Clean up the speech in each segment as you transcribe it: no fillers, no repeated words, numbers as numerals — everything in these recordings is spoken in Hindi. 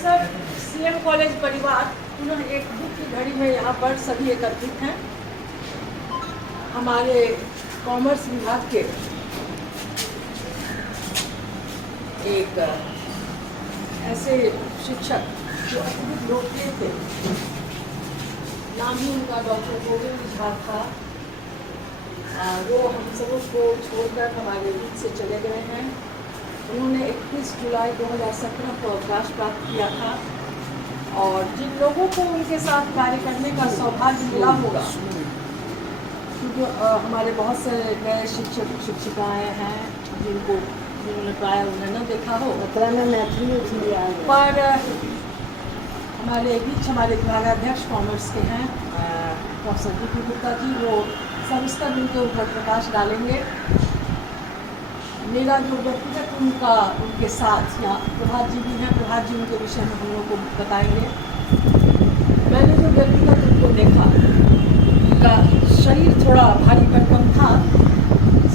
सर, सीएम कॉलेज परिवार पुनः एक दुख की घड़ी में यहाँ पर सभी एकत्रित हैं। हमारे कॉमर्स विभाग के एक ऐसे शिक्षक जो अत्यधिक लोकप्रिय थे, नाम ही उनका डॉक्टर गोविंद झा था, वो हम सबों को छोड़कर हमारे बीच से चले गए हैं। उन्होंने 21 जुलाई 2017 को अवकाश प्राप्त किया था और जिन लोगों को उनके साथ कार्य करने का सौभाग्य मिला होगा, क्योंकि हमारे बहुत से नए शिक्षक शिक्षिकाएँ हैं जिन्होंने प्राय उन्हें न देखा हो, पर हमारे बीच हमारे विभागाध्यक्ष कॉमर्स के हैं प्रोफेसर दीपक गुप्ता जी, वो सविस्तर उनके ऊपर प्रकाश डालेंगे। मेरा जो व्यक्तिगत उनके साथ या प्रभात जी भी हैं, प्रभात जी उनके विषय में हम लोग को बताएंगे। मैंने जो व्यक्तिगत उनको देखा, उनका शरीर थोड़ा भारी भरकम था।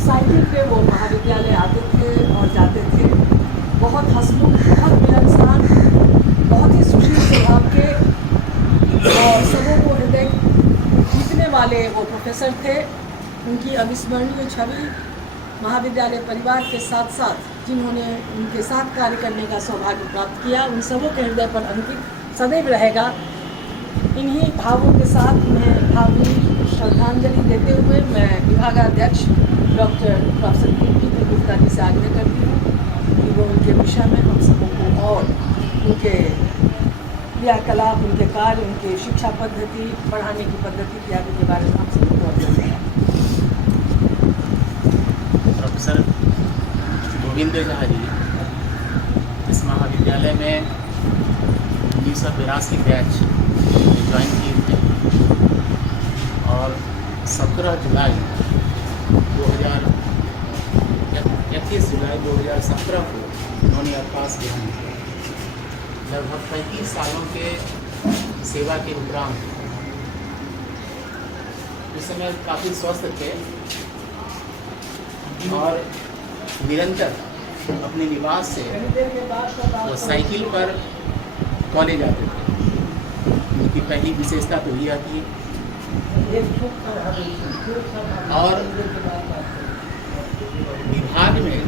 साइकिल पे वो महाविद्यालय आते थे और जाते थे। बहुत हंसमुख, बहुत मिलनसार, बहुत ही सुशील स्वभाव के और सबों को हृदय जीतने वाले वो प्रोफेसर थे। उनकी अविस्मरणीय छवि महाविद्यालय परिवार के साथ साथ जिन्होंने उनके साथ कार्य करने का सौभाग्य प्राप्त किया, उन सबों के हृदय पर अंकित सदैव रहेगा। इन्हीं भावों के साथ उन्हें भावभीनी श्रद्धांजलि देते हुए मैं विभागाध्यक्ष डॉक्टर प्रोफेसर दीपक गुप्ता जी से आग्रह करती हूँ कि वो उनके विषय में हम सबों को और उनके क्रियाकलाप, उनके कार्य, उनके शिक्षा पद्धति, पढ़ाने की पद्धति इत्यादि के बारे में हम सबों को अवगत हैं। प्रोफेसर गोविंद झा जी इस महाविद्यालय में 1982 बैच ज्वाइन किए थे और 17 जुलाई 31 जुलाई 2017 को उन्होंने अवकाश ग्रहण किया। लगभग 35 सालों के सेवा के उपरांत उस समय काफ़ी स्वस्थ थे और निरंतर अपने निवास से वो साइकिल पर कॉलेज आते थे। उनकी पहली विशेषता तो यह थी और विभाग में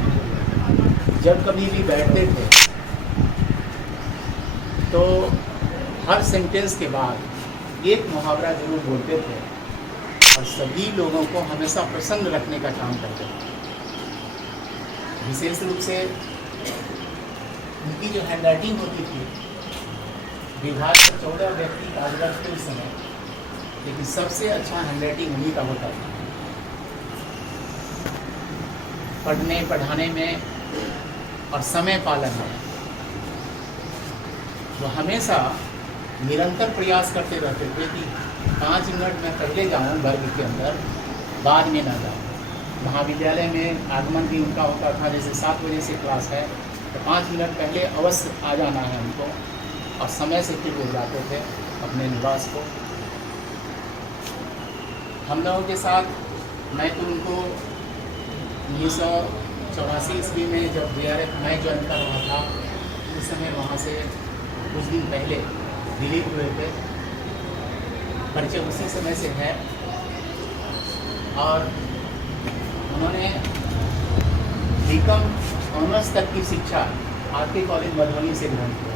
जब कभी भी बैठते थे तो हर सेंटेंस के बाद एक मुहावरा जरूर बोलते थे और सभी लोगों को हमेशा प्रसन्न रखने का काम करते थे। विशेष रूप से उनकी जो हैंडराइटिंग होती थी, विभाग में 14 व्यक्ति कार्यरत थे उस समय, लेकिन सबसे अच्छा हैंडराइटिंग उन्हीं का होता था। पढ़ने पढ़ाने में और समय पालन में वो हमेशा निरंतर प्रयास करते रहते थे कि 5 मिनट मैं पहले जाऊँ वर्ग के अंदर, बाद में ना जाऊँ। महाविद्यालय में आगमन भी उनका होता था, जैसे 7 बजे से क्लास है तो 5 मिनट पहले अवश्य आ जाना है उनको और समय से फिर वो जाते थे अपने निवास को। हम लोगों के साथ मैं तो उनको 1984 ईस्वी में जब JRF मैं ज्वाइन कर रहा था, उस समय वहाँ से कुछ दिन पहले रिलीव हुए थे। परिचय उसी समय से है और उन्होंने बीकॉम ऑनर्स तक की शिक्षा आरके कॉलेज मधुबनी से ग्रहण किया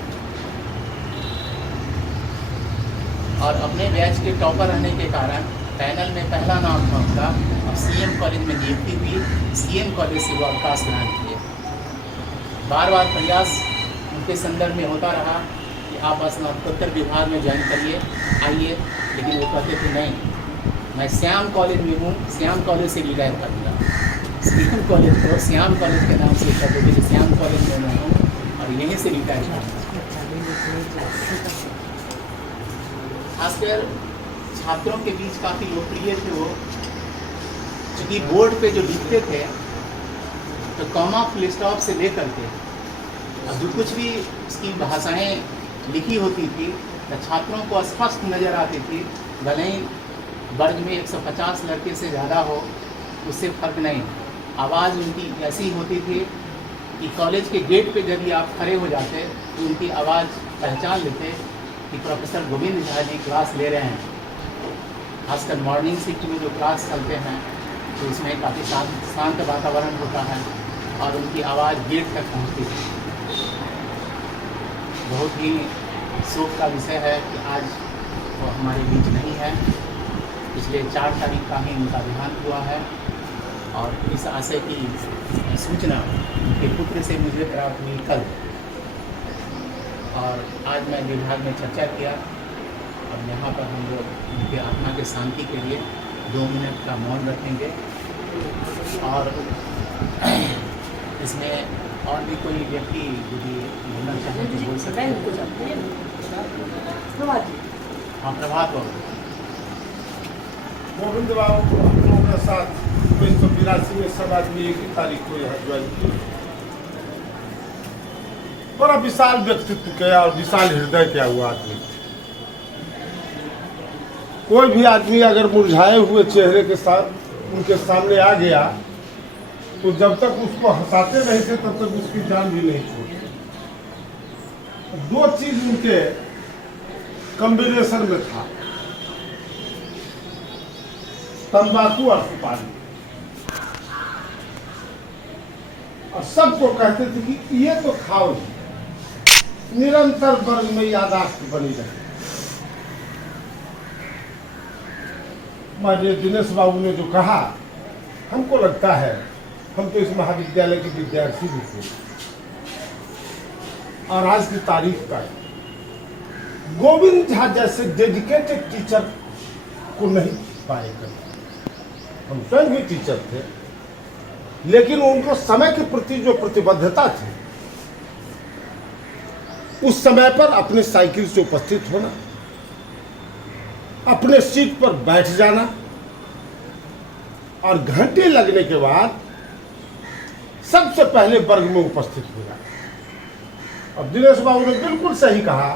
और अपने बैच के टॉपर रहने के कारण पैनल में पहला नाम था उनका और सीएम कॉलेज में नियुक्ति हुई। सीएम कॉलेज से वो अवकाश ग्रहण किए। बार बार प्रयास उनके संदर्भ में होता रहा कि आप स्नातकोत्तर विभाग में ज्वाइन करिए, आइए, लेकिन वो कहते थे नहीं, मैं श्याम कॉलेज में हूँ, श्याम कॉलेज से रिटायर कर दिया। श्याम कॉलेज को श्याम कॉलेज के नाम से कहते थे, श्याम कॉलेज में मैं हूँ और यहीं से रिटायर कर दिया। खासकर छात्रों के बीच काफ़ी लोकप्रिय थे वो, क्योंकि बोर्ड पे जो लिखते थे तो कॉमा फुल स्टॉप से लेकर के और जो कुछ भी उसकी भाषाएं लिखी होती थी तो छात्रों को स्पष्ट नज़र आती थी। भले ही वर्ग में 150 लड़के से ज़्यादा हो, उससे फर्क नहीं, आवाज़ उनकी ऐसी होती थी कि कॉलेज के गेट पे जब भी आप खड़े हो जाते तो उनकी आवाज़ पहचान लेते कि प्रोफेसर गोविंद झा जी क्लास ले रहे हैं। खासकर मॉर्निंग शिफ्ट में जो क्लास चलते हैं तो उसमें काफ़ी शांत वातावरण होता है और उनकी आवाज़ गेट तक पहुँचती है। बहुत ही शोक का विषय है कि आज वो हमारे बीच नहीं है। पिछले 4 तारीख का ही उनका देहांत हुआ है और इस आशय की सूचना उनके पुत्र से मुझे प्राप्त हुई कल, और आज मैं विभाग में चर्चा किया। और यहाँ पर हम लोग उनके आत्मा के शांति के लिए 2 मिनट का मौन रखेंगे। और इसमें और भी कोई व्यक्ति यदि बोलना चाहे तो बोल सकते हैं। प्रभात जी। हाँ, प्रभात बाबू। गोविंद बाबू हम लोगों के साथ 1982 में सब आदमी 1 ही तारीख को यहाँ ज्वाइन किए। बड़ा विशाल व्यक्तित्व किया और विशाल हृदय क्या हुआ आदमी। कोई भी आदमी अगर मुरझाए हुए चेहरे के साथ उनके सामने आ गया तो जब तक उसको हंसाते नहीं थे तब तक उसकी जान भी नहीं छोड़ती। 2 चीज उनके कॉम्बिनेशन में था, तंबाकू और सुपारी। और सबको कहते थे कि ये तो खाओ ही, निरंतर वर्ग में यादाश्त बनी रहे। माननीय दिनेश बाबू ने जो कहा, हमको लगता है हम तो इस महाविद्यालय के विद्यार्थी भी थे और आज की तारीख तक गोविंद झा जैसे डेडिकेटेड टीचर को नहीं पाए कभी। हम स्वयं भी टीचर थे, लेकिन उनको समय के प्रति जो प्रतिबद्धता थी, उस समय पर अपने साइकिल से उपस्थित होना, अपने सीट पर बैठ जाना और घंटे लगने के बाद सबसे पहले वर्ग में उपस्थित हो जाना। अब दिनेश बाबू ने बिल्कुल सही कहा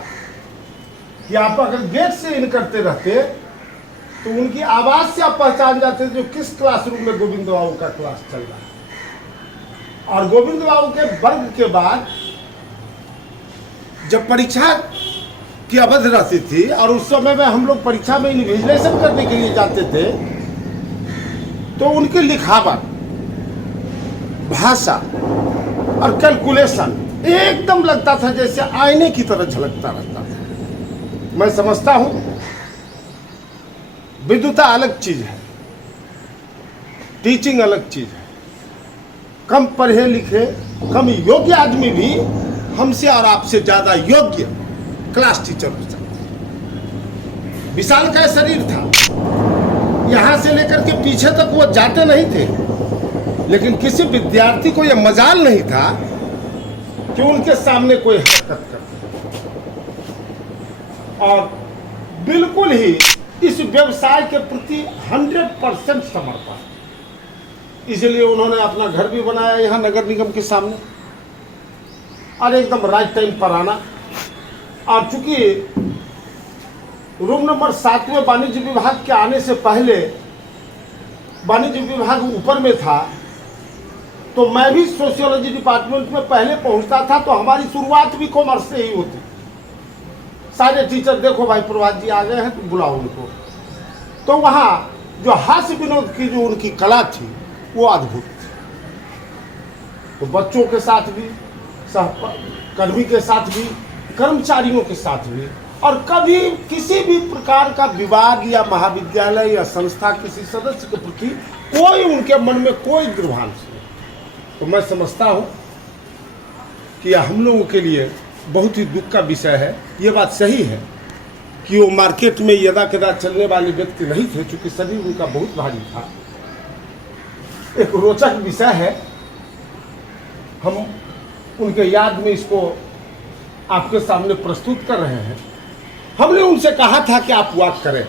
कि आप अगर गेट से इन करते रहते तो उनकी आवाज से आप पहचान जाते जो किस क्लासरूम में गोविंद बाबू का क्लास चल रहा है। और गोविंद बाबू के वर्ग के बाद जब परीक्षा की अवधि रहती थी और उस समय में हम लोग परीक्षा में इन्विजिलेशन करने के लिए जाते थे, तो उनकी लिखावट, भाषा और कैलकुलेशन एकदम लगता था जैसे आईने की तरह झलकता रहता था। मैं समझता हूं विद्वता अलग चीज है, टीचिंग अलग चीज है। कम पढ़े लिखे, कम योग्य आदमी भी हमसे और आपसे ज्यादा योग्य क्लास टीचर हो सकते। विशाल का शरीर था, यहां से लेकर के पीछे तक वो जाते नहीं थे, लेकिन किसी विद्यार्थी को यह मजाल नहीं था कि उनके सामने कोई हरकत करे। और बिल्कुल ही इस व्यवसाय के प्रति 100% समर्पण, इसलिए उन्होंने अपना घर भी बनाया यहाँ नगर निगम के सामने और एकदम राइट टाइम पर आना। और चूंकि रूम नंबर 7 में वाणिज्य विभाग के आने से पहले वाणिज्य विभाग ऊपर में था, तो मैं भी सोशियोलॉजी डिपार्टमेंट में पहले पहुंचता था, तो हमारी शुरुआत भी कॉमर्स से ही होती। सारे टीचर देखो भाई प्रभात जी आ गए हैं तो बुलाओ उनको। तो वहाँ जो हास्य विनोद की जो उनकी कला थी वो अद्भुत थी। तो बच्चों के साथ भी, सहकर्मी के साथ भी, कर्मचारियों के साथ भी, और कभी किसी भी प्रकार का विवाद या महाविद्यालय या संस्था किसी सदस्य के प्रति कोई उनके मन में कोई दुर्भावना नहीं। तो मैं समझता हूँ कि यह हम लोगों के लिए बहुत ही दुख का विषय है। ये बात सही है कि वो मार्केट में यदा कदा चलने वाले व्यक्ति नहीं थे, चूंकि शरीर उनका बहुत भारी था। एक रोचक विषय है, हम उनके याद में इसको आपके सामने प्रस्तुत कर रहे हैं। हमने उनसे कहा था कि आप वाक करें,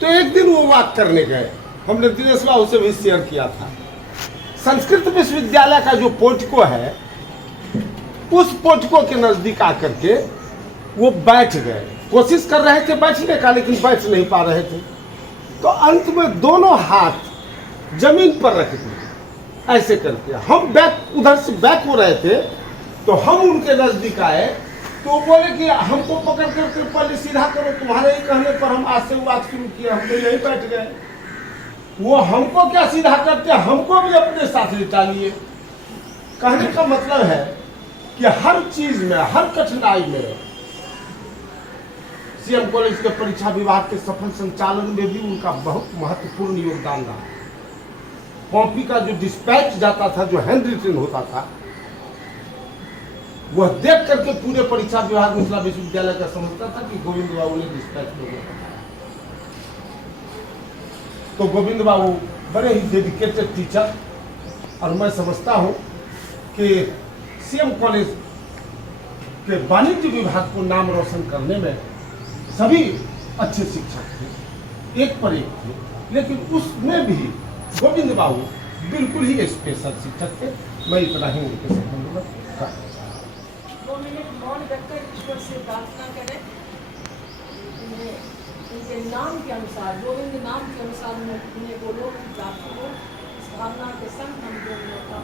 तो एक दिन वो वाक करने गए। हमने दिनेश बाबू से भी शेयर किया था। संस्कृत विश्वविद्यालय का जो पोर्टिको है, उस पोर्टिको के नजदीक आकर के वो बैठ गए। कोशिश कर रहे थे बैठने का, लेकिन बैठ नहीं पा रहे थे। तो अंत में दोनों हाथ जमीन पर रख दिए ऐसे करके हम बैक उधर से बैक हो रहे थे, तो हम उनके नजदीक आए तो वो बोले कि हमको पकड़ करके पहले सीधा करो, तुम्हारे ही कहने पर हम आज से बात शुरू किए, हम तो यहीं बैठ गए। वो हमको क्या सीधा करते, हमको भी अपने साथ लिटा लिए। कहने का मतलब है कि हर चीज में, हर कठिनाई में सीएम कॉलेज के परीक्षा विभाग के सफल संचालन में भी उनका बहुत महत्वपूर्ण योगदान रहा। कॉपी का जो डिस्पैच जाता था, जो हैंड रिटन होता था, वह देख करके पूरे परीक्षा विभाग मिथिला विश्वविद्यालय का समझता था कि गोविंद बाबू ने डिस्पैच लोगों को बताया। तो गोविंद बाबू बड़े ही डेडिकेटेड टीचर, और मैं समझता हूं कि सीएम कॉलेज के वाणिज्य विभाग को नाम रोशन करने में सभी अच्छे शिक्षक थे, एक पर एक थे, लेकिन उसमें भी गोविंद बाबू बिल्कुल ही स्पेशल शिक्षक थे। मैं इतना ही उनके संबंध में कहता हूं। 2 मिनट मौन रखकर ईश्वर से प्रार्थना करें, उनके नाम के अनुसार, गोविंद नाम के अनुसार उन्हें बोलो, प्रार्थना हो। इस भावना के संग हम 2 मिनट का